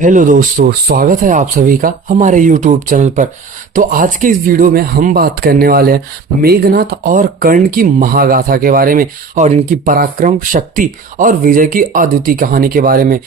Hello दोस्तों, स्वागत है आप सभी का हमारे YouTube चैनल पर। तो आज के इस वीडियो में हम बात करने वाले हैं मेघनाथ और कर्ण की महागाथा के बारे में और इनकी पराक्रम, शक्ति और विजय की अद्वितीय कहानी के बारे में,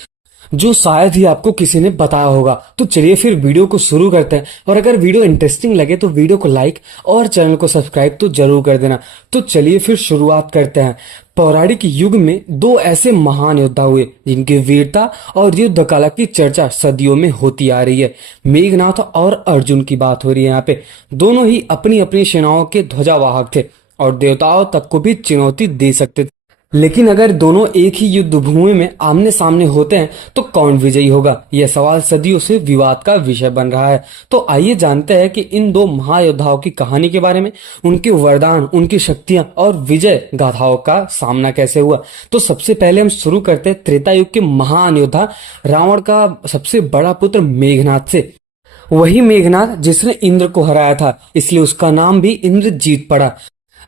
जो शायद ही आपको किसी ने बताया होगा। तो चलिए फिर वीडियो को शुरू करते हैं। और अगर वीडियो इंटरेस्टिंग लगे तो वीडियो को लाइक और चैनल को सब्सक्राइब तो जरूर कर देना। तो चलिए फिर शुरुआत करते हैं। पौराणिक युग में दो ऐसे महान योद्धा हुए जिनकी वीरता और युद्ध कला की चर्चा सदियों में होती आ रही है। मेघनाथ और अर्जुन की बात हो रही है यहाँ पे। दोनों ही अपनी अपनी सेनाओं के ध्वजावाहक थे और देवताओं तक को भी चुनौती दे सकते थे। लेकिन अगर दोनों एक ही युद्ध भूमि में आमने सामने होते हैं तो कौन विजयी होगा, यह सवाल सदियों से विवाद का विषय बन रहा है। तो आइए जानते हैं कि इन दो महायोद्धाओं की कहानी के बारे में, उनके वरदान, उनकी शक्तियां और विजय गाथाओं का सामना कैसे हुआ। तो सबसे पहले हम शुरू करते हैं त्रेता युग के महान योद्धा रावण का सबसे बड़ा पुत्र मेघनाथ से। वही मेघनाथ जिसने इंद्र को हराया था, इसलिए उसका नाम भी इंद्रजीत पड़ा।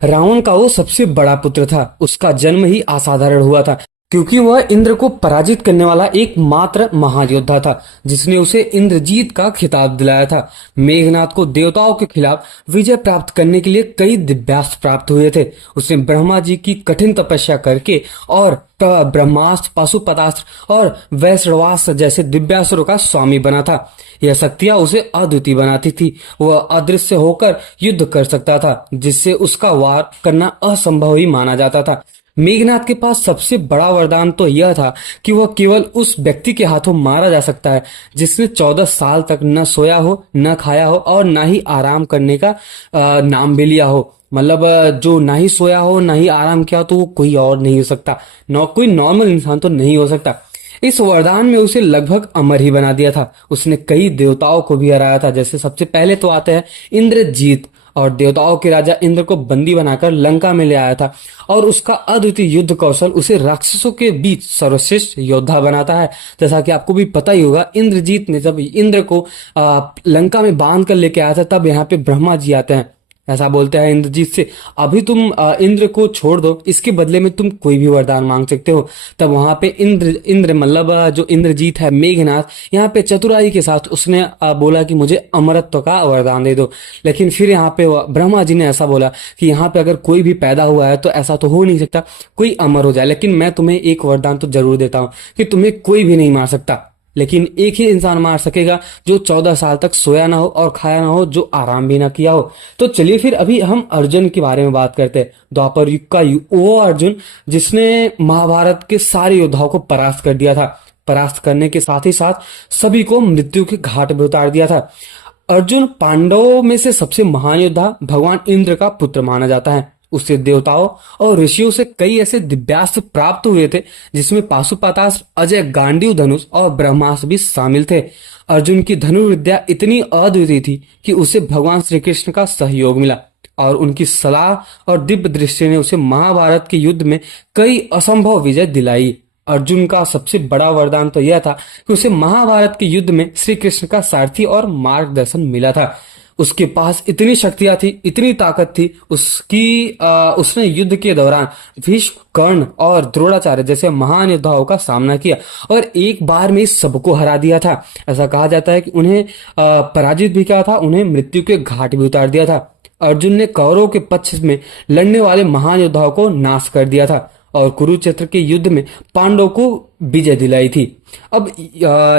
रावण का वो सबसे बड़ा पुत्र था। उसका जन्म ही असाधारण हुआ था क्योंकि वह इंद्र को पराजित करने वाला एकमात्र महायोद्धा था जिसने उसे इंद्रजीत का खिताब दिलाया था। मेघनाथ को देवताओं के खिलाफ विजय प्राप्त करने के लिए कई दिव्यास्त्र प्राप्त हुए थे। उसने ब्रह्मा जी की कठिन तपस्या करके और ब्रह्मास्त्र, पाशुपतास्त्र और वैष्णवास्त्र जैसे दिव्यास्त्रों का स्वामी बना था। यह शक्तियां उसे अद्वितीय बनाती थी। वह अदृश्य होकर युद्ध कर सकता था जिससे उसका वार करना असंभव ही माना जाता था। मेघनाथ के पास सबसे बड़ा वरदान तो यह था कि वह केवल उस व्यक्ति के हाथों मारा जा सकता है जिसने 14 साल तक न सोया हो, न खाया हो और न ही आराम करने का नाम भी लिया हो। मतलब जो ना ही सोया हो, ना ही आराम किया हो, तो वो कोई और नहीं हो सकता। कोई नॉर्मल इंसान तो नहीं हो सकता। इस वरदान में उसे लगभग अमर ही बना दिया था। उसने कई देवताओं को भी हराया था। जैसे सबसे पहले तो आते हैं इंद्रजीत, और देवताओं के राजा इंद्र को बंदी बनाकर लंका में ले आया था। और उसका अद्वितीय युद्ध कौशल उसे राक्षसों के बीच सर्वश्रेष्ठ योद्धा बनाता है। जैसा कि आपको भी पता ही होगा, इंद्रजीत ने जब इंद्र को लंका में बांध कर लेके आया था, तब यहाँ पे ब्रह्मा जी आते हैं। ऐसा बोलते हैं इंद्रजीत से, अभी तुम इंद्र को छोड़ दो, इसके बदले में तुम कोई भी वरदान मांग सकते हो। तब वहां पे इंद्र मतलब जो इंद्रजीत है, मेघनाथ, यहाँ पे चतुराई के साथ उसने बोला कि मुझे अमरत्व का वरदान दे दो। लेकिन फिर यहाँ पे ब्रह्मा जी ने ऐसा बोला कि यहाँ पे अगर कोई भी पैदा हुआ है तो ऐसा तो हो नहीं सकता कोई अमर हो जाए, लेकिन मैं तुम्हें एक वरदान तो जरूर देता हूँ कि तुम्हें कोई भी नहीं मार सकता, लेकिन एक ही इंसान मार सकेगा जो 14 साल तक सोया ना हो और खाया ना हो, जो आराम भी ना किया हो। तो चलिए फिर अभी हम अर्जुन के बारे में बात करते हैं। द्वापर युग का वो अर्जुन जिसने महाभारत के सारे योद्धाओं को परास्त कर दिया था। परास्त करने के साथ ही साथ सभी को मृत्यु के घाट पर उतार दिया था। अर्जुन पांडवों में से सबसे महान योद्धा भगवान इंद्र का पुत्र माना जाता है। उससे देवताओं और ऋषियों से कई ऐसे दिव्यास्त्र प्राप्त हुए थे जिसमें पाशुपतास्त्र, अजय गांडीव धनुष और ब्रह्मास्त्र भी शामिल थे। अर्जुन की धनुर्विद्या इतनी अद्वितीय थी कि उसे भगवान श्री कृष्ण का सहयोग मिला और उनकी सलाह और दिव्य दृष्टि ने उसे महाभारत के युद्ध में कई असंभव विजय दिलाई। अर्जुन का सबसे बड़ा वरदान तो यह था कि उसे महाभारत के युद्ध में श्री कृष्ण का सारथी और मार्गदर्शन मिला था। उसके पास इतनी शक्तियां थी, इतनी ताकत थी उसने युद्ध के दौरान भीष्म, कर्ण और द्रोणाचार्य जैसे महान योद्धाओं का सामना किया और एक बार में सबको हरा दिया था। ऐसा कहा जाता है कि उन्हें पराजित भी किया था, उन्हें मृत्यु के घाट भी उतार दिया था। अर्जुन ने कौरवों के पक्ष में लड़ने वाले महान योद्धाओं को नाश कर दिया था और कुरुक्षेत्र के युद्ध में पांडवों को विजय दिलाई थी। अब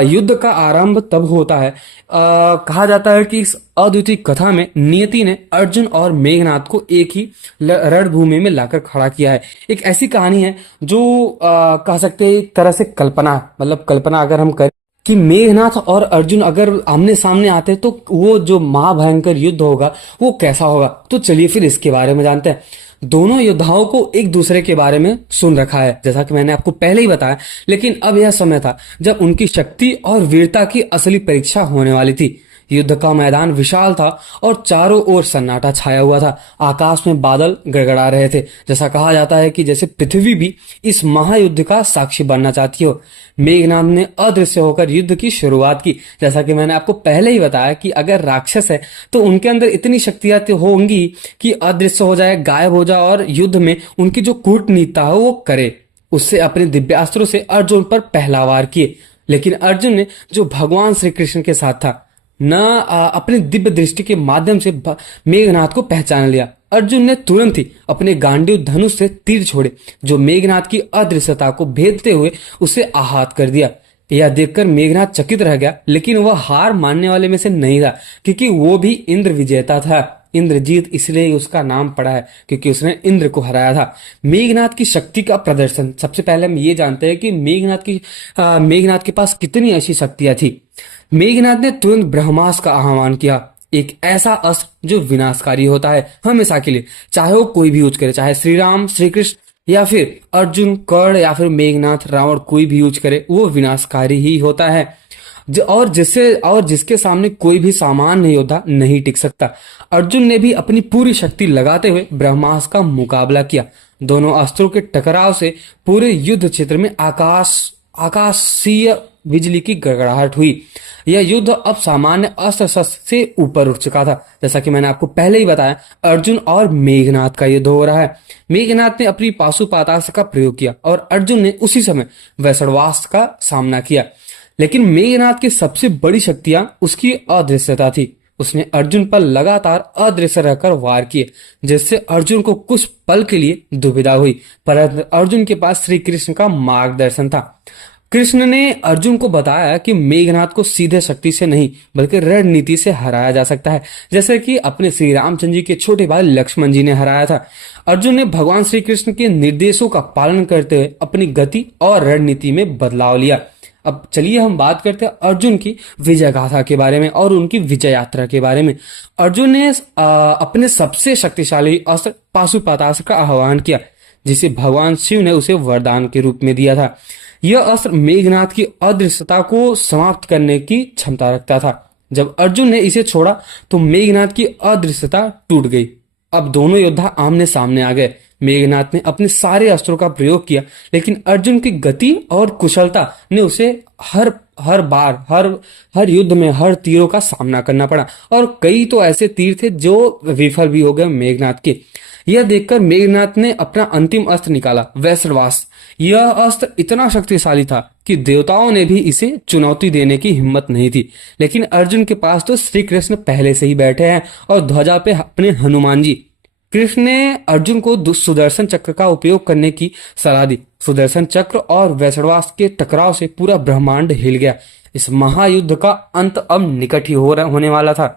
युद्ध का आरंभ तब होता है, कहा जाता है कि इस अद्वितीय कथा में नियति ने अर्जुन और मेघनाथ को एक ही रणभूमि में लाकर खड़ा किया है। एक ऐसी कहानी है जो कह सकते हैं एक तरह से कल्पना, मतलब कल्पना अगर हम करें कि मेघनाथ और अर्जुन अगर आमने सामने आते तो वो जो महाभयंकर युद्ध होगा वो कैसा होगा। तो चलिए फिर इसके बारे में जानते हैं। दोनों योद्धाओं को एक दूसरे के बारे में सुन रखा है, जैसा कि मैंने आपको पहले ही बताया, लेकिन अब यह समय था जब उनकी शक्ति और वीरता की असली परीक्षा होने वाली थी। युद्ध का मैदान विशाल था और चारों ओर सन्नाटा छाया हुआ था। आकाश में बादल गड़गड़ा रहे थे। जैसा कहा जाता है कि जैसे पृथ्वी भी इस महायुद्ध का साक्षी बनना चाहती हो। मेघनाथ ने अदृश्य होकर युद्ध की शुरुआत की। जैसा कि मैंने आपको पहले ही बताया कि अगर राक्षस है तो उनके अंदर इतनी शक्तियां तो होंगी कि अदृश्य हो जाए, गायब हो जाए और युद्ध में उनकी जो कूटनीति है वो करे। उससे अपने दिव्यास्त्रों से अर्जुन पर पहला वार किए। लेकिन अर्जुन ने जो भगवान श्री कृष्ण के साथ था न अपने दिव्य दृष्टि के माध्यम से मेघनाथ को पहचान लिया। अर्जुन ने तुरंत ही अपने गांडीव धनुष से तीर छोड़े जो मेघनाथ की अदृश्यता को भेदते हुए उसे आहत कर दिया। यह देखकर मेघनाथ चकित रह गया, लेकिन वह हार मानने वाले में से नहीं था, क्योंकि वो भी इंद्र विजेता था। इंद्रजीत इसलिए उसका नाम पड़ा है क्योंकि उसने इंद्र को हराया था। मेघनाथ की शक्ति का प्रदर्शन, सबसे पहले हम ये जानते हैं कि मेघनाथ के पास कितनी ऐसी शक्तियां थी। मेघनाथ ने तुरंत ब्रह्मास्त्र का आह्वान किया, एक ऐसा अस्त्र जो विनाशकारी होता है हमेशा के लिए, चाहे वो कोई भी यूज करे, चाहे श्री राम, श्री कृष्ण या फिर अर्जुन, कर्ण या फिर मेघनाथ, रावण, कोई भी यूज करे वो विनाशकारी ही होता है। और जिसके सामने कोई भी सामान्य योद्धा नहीं टिक सकता। अर्जुन ने भी अपनी पूरी शक्ति लगाते हुए ब्रह्मास्त्र का मुकाबला किया। दोनों अस्त्रों के टकराव से पूरे युद्ध क्षेत्र में आकाशीय बिजली की गड़गड़ाहट हुई। यह युद्ध अब सामान्य अस्त्र शस्त्र से ऊपर उठ चुका था। जैसा कि मैंने आपको पहले ही बताया, अर्जुन और मेघनाथ का युद्ध हो रहा है। मेघनाथ ने अपनी पाशुपतास्त्र का प्रयोग किया और अर्जुन ने उसी समय वैष्णवास्त्र का सामना किया। लेकिन मेघनाथ की सबसे बड़ी शक्तियां उसकी अदृश्यता थी। उसने अर्जुन पर लगातार अदृश्य रहकर वार किए, जिससे अर्जुन को कुछ पल के लिए दुविधा हुई, परंतु अर्जुन के पास श्री कृष्ण का मार्गदर्शन था। कृष्ण ने अर्जुन को बताया कि मेघनाथ को सीधे शक्ति से नहीं बल्कि रणनीति से हराया जा सकता है, जैसे कि अपने श्री रामचंद्र जी के छोटे भाई लक्ष्मण जी ने हराया था। अर्जुन ने भगवान श्री कृष्ण के निर्देशों का पालन करते हुए अपनी गति और रणनीति में बदलाव लिया। अब चलिए हम बात करते हैं अर्जुन की विजय गाथा के बारे में और उनकी विजय यात्रा के बारे में। अर्जुन ने अपने सबसे शक्तिशाली अस्त्र पाशुपतास्त्र का आह्वान किया, जिसे भगवान शिव ने उसे वरदान के रूप में दिया था। यह अस्त्र मेघनाथ की अदृश्यता को समाप्त करने की क्षमता रखता था। जब अर्जुन ने इसे छोड़ा तो मेघनाथ की अदृश्यता टूट गई। अब दोनों योद्धा आमने सामने आ गए। मेघनाथ ने अपने सारे अस्त्रों का प्रयोग किया, लेकिन अर्जुन की गति और कुशलता ने उसे हर युद्ध में हर तीरों का सामना करना पड़ा, और कई तो ऐसे तीर थे जो विफल भी हो गए मेघनाथ के। यह देखकर मेघनाथ ने अपना अंतिम अस्त्र निकाला, वैष्णवास्त्र। यह अस्त्र इतना शक्तिशाली था कि देवताओं ने भी इसे चुनौती देने की हिम्मत नहीं थी। लेकिन अर्जुन के पास तो श्री कृष्ण पहले से ही बैठे हैं और ध्वजा पे अपने हनुमान जी। कृष्ण ने अर्जुन को सुदर्शन चक्र का उपयोग करने की सलाह दी। सुदर्शन चक्र और वैष्णवास्त्र के टकराव से पूरा ब्रह्मांड हिल गया। इस महायुद्ध का अंत अब निकट ही होने वाला था।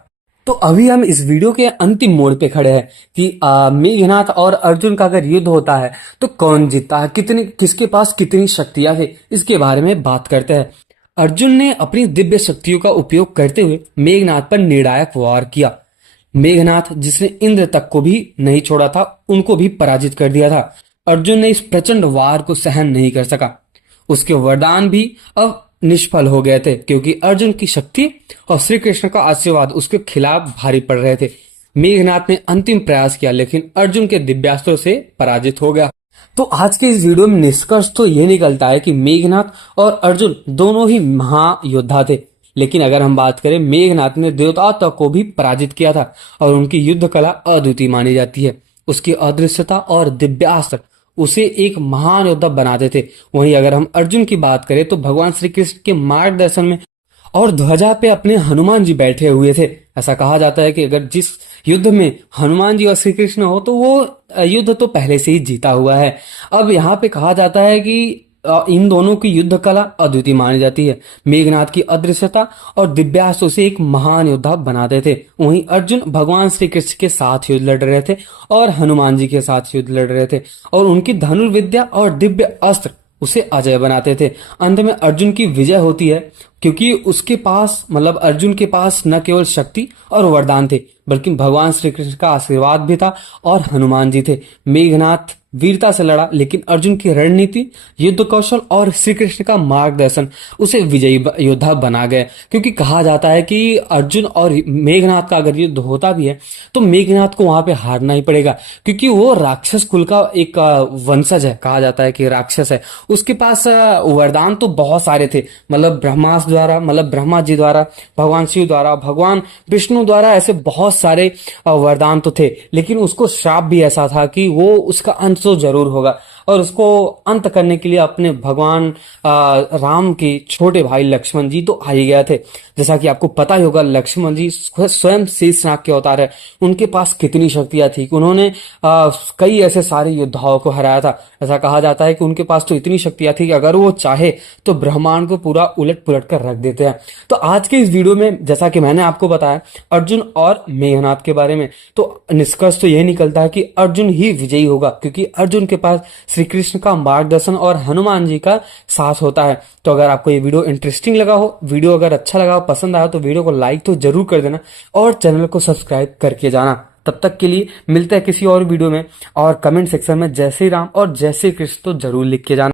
तो अभी हम इस वीडियो के अंतिम मोड़ पे खड़े हैं कि मेघनाथ और अर्जुन का अगर युद्ध होता है तो कौन जीतता है, किसके पास कितनी शक्तियां थे, इसके बारे में बात करते हैं। अर्जुन ने अपनी दिव्य शक्तियों का उपयोग करते हुए मेघनाथ पर निर्णायक वार किया। मेघनाथ, जिसने इंद्र तक को भी नहीं छोड़ा था, उनको भी पराजित कर दिया था। अर्जुन ने इस प्रचंड वार को सहन नहीं कर सका। उसके वरदान भी अब निष्फल हो गए थे, क्योंकि अर्जुन की शक्ति और श्री कृष्ण का आशीर्वाद उसके खिलाफ भारी पड़ रहे थे। मेघनाथ ने अंतिम प्रयास किया, लेकिन अर्जुन के दिव्यास्त्रों से पराजित हो गया। तो आज के इस वीडियो में निष्कर्ष तो ये निकलता है कि मेघनाथ और अर्जुन दोनों ही महायोद्धा थे। लेकिन अगर हम बात करें, मेघनाथ ने देवताओं तक को भी पराजित किया था और उनकी युद्ध कला अद्वितीय मानी जाती है। उसकी अदृश्यता और दिव्यास्त्र उसे एक महान योद्धा बनाते थे। वहीं अगर हम अर्जुन की बात करें तो भगवान श्री कृष्ण के मार्गदर्शन में और ध्वजा पे अपने हनुमान जी बैठे हुए थे। ऐसा कहा जाता है कि अगर जिस युद्ध में हनुमान जी और श्री कृष्ण हो तो वो युद्ध तो पहले से ही जीता हुआ है। अब यहाँ पे कहा जाता है कि इन दोनों की युद्ध कला अद्वितीय मानी जाती है। मेघनाथ की अदृश्यता और दिव्यास्त्र उसे एक महान योद्धा बनाते थे। वहीं अर्जुन भगवान श्री कृष्ण के साथ युद्ध लड़ रहे थे और हनुमान जी के साथ युद्ध लड़ रहे थे, और उनकी धनुर्विद्या और दिव्य अस्त्र उसे अजय बनाते थे। अंत में अर्जुन की विजय होती है, क्योंकि उसके पास अर्जुन के पास न केवल शक्ति और वरदान थे, बल्कि भगवान श्री कृष्ण का आशीर्वाद भी था और हनुमान जी थे। मेघनाथ वीरता से लड़ा, लेकिन अर्जुन की रणनीति, युद्ध कौशल और श्री कृष्ण का मार्गदर्शन उसे विजयी योद्धा बना गए। क्योंकि कहा जाता है कि अर्जुन और मेघनाथ का अगर युद्ध होता भी है तो मेघनाथ को वहां पे हारना ही पड़ेगा, क्योंकि वो राक्षस कुल का एक वंशज है। कहा जाता है कि राक्षस है। उसके पास वरदान तो बहुत सारे थे, ब्रह्मास्त्र द्वारा, ब्रह्मा जी द्वारा, भगवान शिव द्वारा, भगवान विष्णु द्वारा, ऐसे बहुत सारे वरदान तो थे। लेकिन उसको श्राप भी ऐसा था कि वो उसका अंत तो जरूर होगा। और उसको अंत करने के लिए अपने भगवान राम के छोटे भाई लक्ष्मण जी तो आ ही गए थे। जैसा कि आपको पता ही होगा, लक्ष्मण जी स्वयं शेषनाग के अवतार है। उनके पास कितनी शक्तियां थी कि उन्होंने कई ऐसे सारे योद्धाओं को हराया था। ऐसा कहा जाता है कि उनके पास तो इतनी शक्तियां थी कि अगर वो चाहे तो ब्रह्मांड को पूरा उलट पुलट कर रख देते हैं। तो आज के इस वीडियो में जैसा कि मैंने आपको बताया अर्जुन और मेघनाद के बारे में, तो निष्कर्ष तो यह निकलता है कि अर्जुन ही विजयी होगा, क्योंकि अर्जुन के पास श्री कृष्ण का मार्गदर्शन और हनुमान जी का साथ होता है। तो अगर आपको ये वीडियो इंटरेस्टिंग लगा हो, वीडियो अगर अच्छा लगा हो, पसंद आया, तो वीडियो को लाइक तो जरूर कर देना और चैनल को सब्सक्राइब करके जाना। तब तक के लिए मिलते हैं किसी और वीडियो में, और कमेंट सेक्शन में जय श्री राम और जय श्री कृष्ण तो जरूर लिख के जाना।